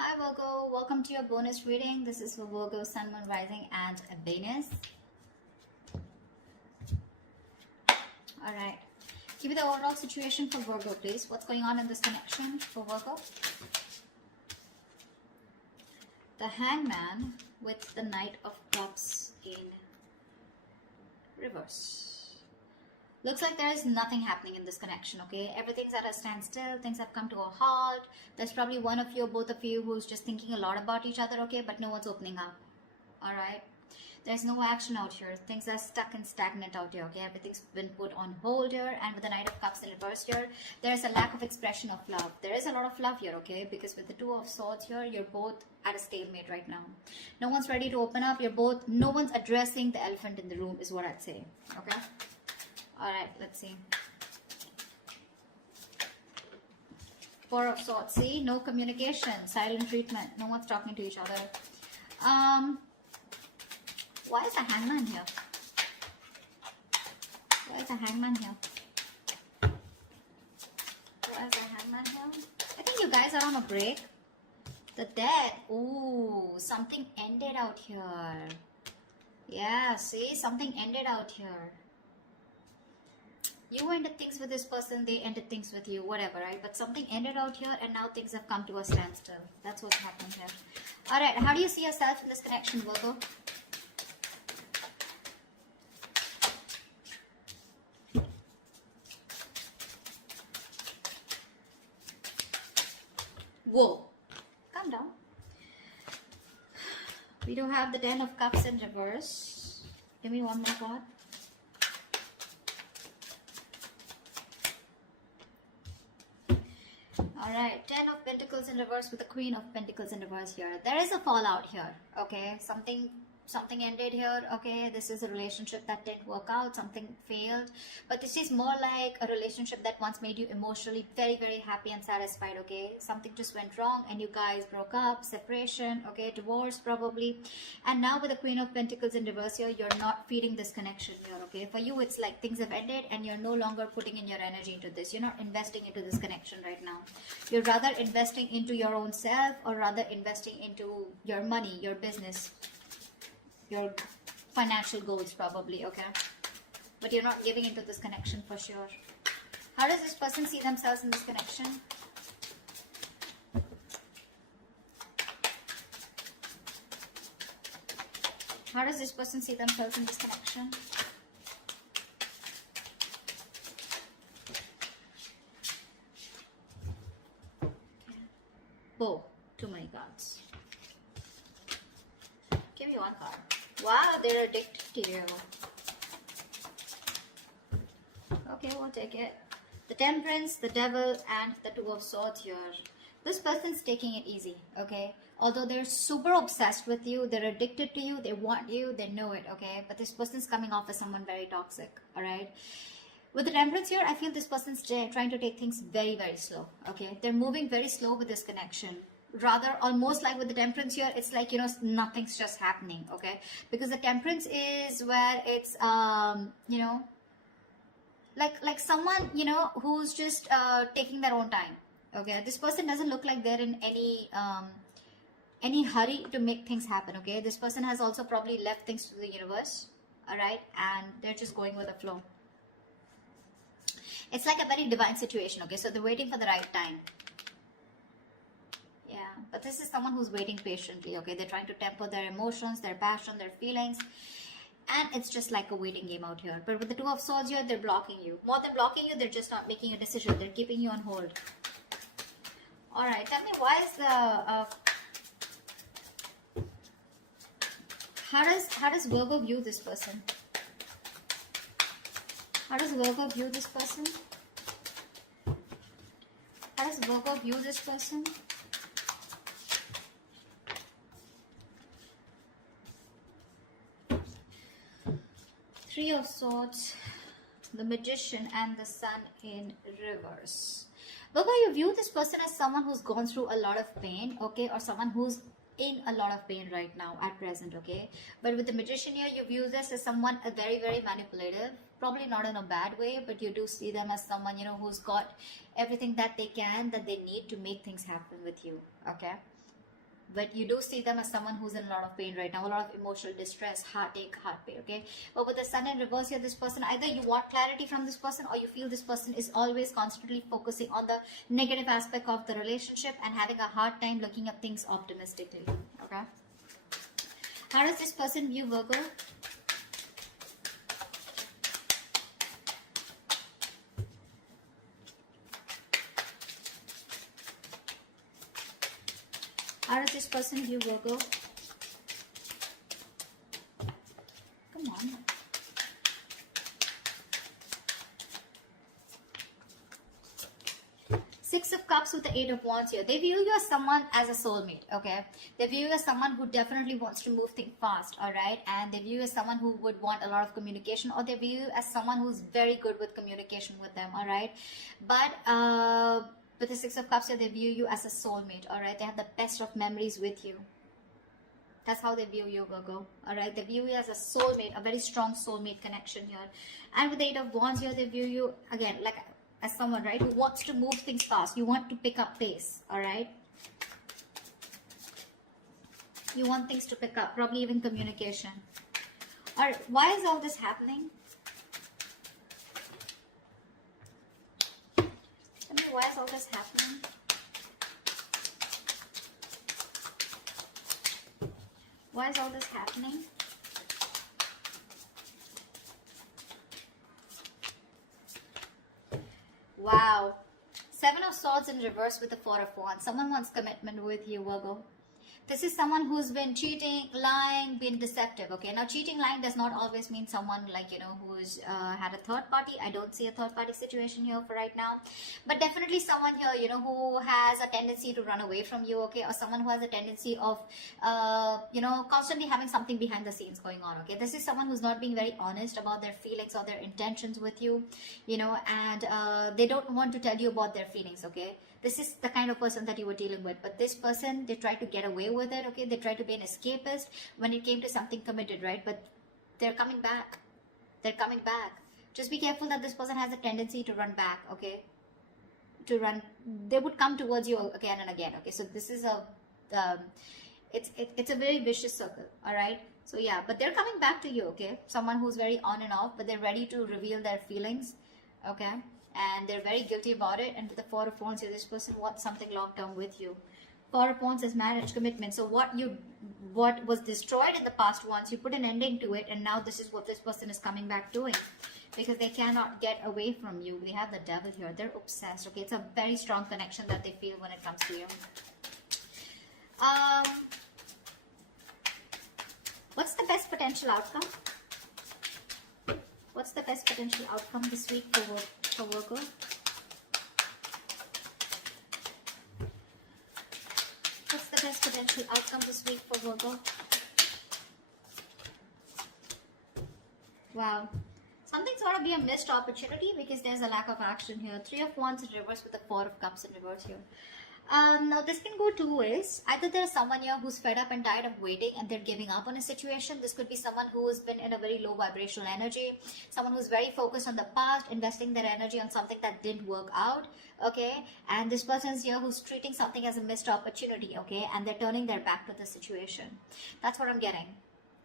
Hi Virgo, welcome to your bonus reading. This is for Virgo, Sun, Moon, Rising and Venus. Alright, give me the overall situation for Virgo please. What's going on in this connection for Virgo? The Hangman with the Knight of Cups in reverse. Looks like there is nothing happening in this connection, okay? Everything's at a standstill. Things have come to a halt. There's probably one of you, both of you, who's just thinking a lot about each other, okay? But no one's opening up, all right? There's no action out here. Things are stuck and stagnant out here, okay? Everything's been put on hold here. And with the Knight of Cups in reverse here, there's a lack of expression of love. There is a lot of love here, okay? Because with the Two of Swords here, you're both at a stalemate right now. No one's ready to open up. No one's addressing the elephant in the room is what I'd say, okay? Alright, let's see. Four of Swords. See, no communication, silent treatment. No one's talking to each other. Why is the Hangman here? Why is the Hangman here? Why is the Hangman here? I think you guys are on a break. The Dead. Ooh, something ended out here. Yeah, see, something ended out here. You ended things with this person, they ended things with you, whatever, right? But something ended out here and now things have come to a standstill. That's what's happening here. Alright, how do you see yourself in this connection, Virgo? Whoa. Calm down. We do have the Ten of Cups in reverse. Give me one more card. Alright, Ten of Pentacles in reverse with the Queen of Pentacles in reverse here. There is a fallout here, okay? Something ended here, okay? This is a relationship that didn't work out, something failed. But this is more like a relationship that once made you emotionally very, very happy and satisfied, okay? Something just went wrong and you guys broke up, separation, okay? Divorce probably. And now with the Queen of Pentacles in reverse here, you're not feeding this connection here, okay? For you, it's like things have ended and you're no longer putting in your energy into this. You're not investing into this connection right now. You're rather investing into your own self or rather investing into your money, your business, your financial goals probably, okay? But you're not giving into this connection for sure. How does this person see themselves in this connection? How does this person see themselves in this connection? Whoa, too many cards. Give me one card. Wow, they're addicted to you. Okay, we'll take it. The Temperance, the Devil, and the Two of Swords here. This person's taking it easy, okay? Although they're super obsessed with you, they're addicted to you, they want you, they know it, okay? But this person's coming off as someone very toxic, alright? With the Temperance here, I feel this person's trying to take things very, very slow, okay? They're moving very slow with this connection. Rather, almost like with the Temperance here, it's like, you know, nothing's just happening, okay? Because the Temperance is where it's, you know, like someone, you know, who's just taking their own time, okay? This person doesn't look like they're in any hurry to make things happen, okay? This person has also probably left things to the universe, all right? And they're just going with the flow. It's like a very divine situation, okay? So they're waiting for the right time. Yeah, but this is someone who's waiting patiently, okay? They're trying to temper their emotions, their passion, their feelings. And it's just like a waiting game out here. But with the Two of Swords here, they're blocking you. More than blocking you, they're just not making a decision. They're keeping you on hold. Alright, tell me why is the... How does Virgo view this person? How does Virgo view this person? How does Virgo view this person? Three of Swords, the Magician, and the Sun in reverse. Virgo, you view this person as someone who's gone through a lot of pain, okay? Or someone who's in a lot of pain right now at present, okay? But with the Magician here, you view this as someone very, very manipulative. Probably not in a bad way, but you do see them as someone, you know, who's got everything that they need to make things happen with you, okay? but you do see them as someone who's in a lot of pain right now, a lot of emotional distress, heartache, heart pain, okay? But with the sun in reverse here, this person, either you want clarity from this person, or you feel this person is always constantly focusing on the negative aspect of the relationship and having a hard time looking at things optimistically, okay? How does this person view Virgo? How does this person view Virgo? Come on. Six of Cups with the Eight of Wands here. They view you as someone as a soulmate, okay? They view you as someone who definitely wants to move things fast, all right? And they view you as someone who would want a lot of communication, or they view you as someone who's very good with communication with them, all right? But with the Six of Cups here, they view you as a soulmate, all right? They have the best of memories with you. That's how they view you, Virgo, all right? They view you as a soulmate, a very strong soulmate connection here. And with the Eight of Wands here, they view you, again, like as someone, right, who wants to move things fast. You want to pick up pace, all right? You want things to pick up, probably even communication. All right, why is all this happening? Tell me, why is all this happening? Why is all this happening? Wow. Seven of Swords in reverse with the Four of Wands. Someone wants commitment with you, Virgo. This is someone who's been cheating, lying, been deceptive, okay? Now, cheating, lying does not always mean someone like, you know, who's had a third party. I don't see a third party situation here for right now. But definitely someone here, you know, who has a tendency to run away from you, okay? Or someone who has a tendency of, you know, constantly having something behind the scenes going on, okay? This is someone who's not being very honest about their feelings or their intentions with you, you know, and they don't want to tell you about their feelings, okay? This is the kind of person that you were dealing with. But this person, they try to get away with it, okay? They try to be an escapist when it came to something committed, right? But they're coming back. They're coming back. Just be careful that this person has a tendency to run back, okay? To run. They would come towards you again and again, okay? So this is a, it's a very vicious circle, all right? So yeah, but they're coming back to you, okay? Someone who's very on and off, but they're ready to reveal their feelings, okay? And they're very guilty about it. And with the Four of Wands here, this person wants something long-term with you. Four of Wands is marriage, commitment. So what was destroyed in the past once, you put an ending to it, and now this is what this person is coming back doing, because they cannot get away from you. We have the Devil here. They're obsessed, okay? It's a very strong connection that they feel when it comes to you. What's the best potential outcome? What's the best potential outcome this week for Virgo? What's the best potential outcome this week for Virgo? Wow. Something's got to be a missed opportunity because there's a lack of action here. Three of Wands in reverse with the Four of Cups in reverse here. Now this can go two ways. Either there's someone here who's fed up and tired of waiting and they're giving up on a situation. This could be someone who's been in a very low vibrational energy, someone who's very focused on the past, investing their energy on something that didn't work out, okay? And this person's here who's treating something as a missed opportunity, okay? And they're turning their back to the situation. That's what I'm getting,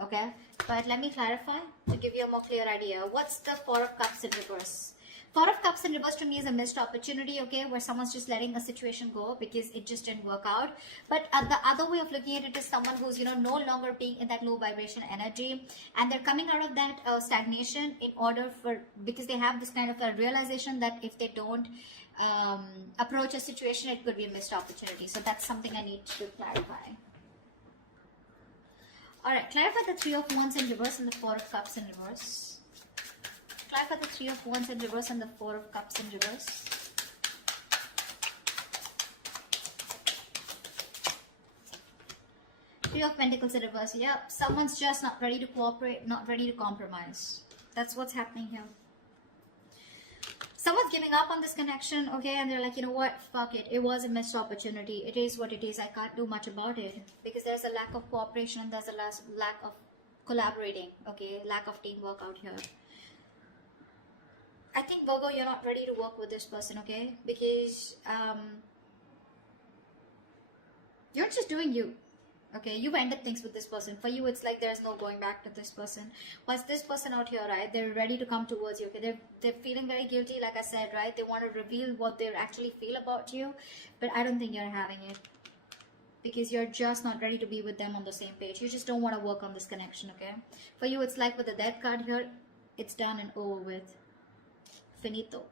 okay? But let me clarify to give you a more clear idea. What's the Four of Cups in reverse? Four of Cups in reverse to me is a missed opportunity, okay, where someone's just letting a situation go because it just didn't work out. But the other way of looking at it is someone who's, you know, no longer being in that low vibration energy, and they're coming out of that stagnation in order for, because they have this kind of a realization that if they don't approach a situation, it could be a missed opportunity. So that's something I need to clarify. All right, clarify the Three of Wands in reverse and the Four of Cups in reverse. Clarify the Three of Wands in reverse and the Four of Cups in reverse. Three of Pentacles in reverse. Yep, someone's just not ready to cooperate, not ready to compromise. That's what's happening here. Someone's giving up on this connection, okay, and they're like, you know what, fuck it. It was a missed opportunity. It is what it is. I can't do much about it because there's a lack of cooperation and there's a lack of collaborating, okay, lack of teamwork out here. I think, Virgo, you're not ready to work with this person, okay? Because you're just doing you. Okay, you've ended things with this person. For you, it's like there's no going back to this person. What's this person out here, right? They're ready to come towards you. Okay, they're feeling very guilty, like I said, right? They want to reveal what they actually feel about you, but I don't think you're having it, because you're just not ready to be with them on the same page. You just don't want to work on this connection. Okay, for you, it's like with the Death card here, it's done and over with. Finito.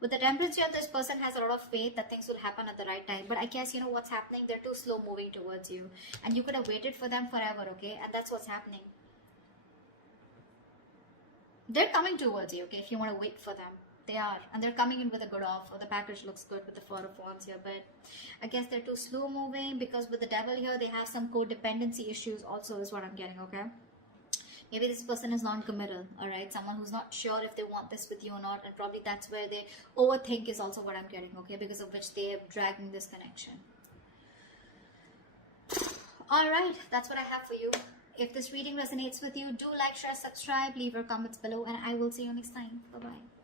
With the Temperance here, this person has a lot of faith that things will happen at the right time. But I guess, you know what's happening? They're too slow moving towards you. And you could have waited for them forever, okay? And that's what's happening. They're coming towards you, okay? If you want to wait for them. They are. And they're coming in with a good offer. The package looks good with the Four of Wands here. But I guess they're too slow moving, because with the Devil here, they have some codependency issues also, is what I'm getting, okay? Maybe this person is non-committal, all right? Someone who's not sure if they want this with you or not, and probably that's where they overthink is also what I'm getting, okay? Because of which they are dragging this connection. All right, that's what I have for you. If this reading resonates with you, do like, share, subscribe, leave your comments below, and I will see you next time. Bye-bye.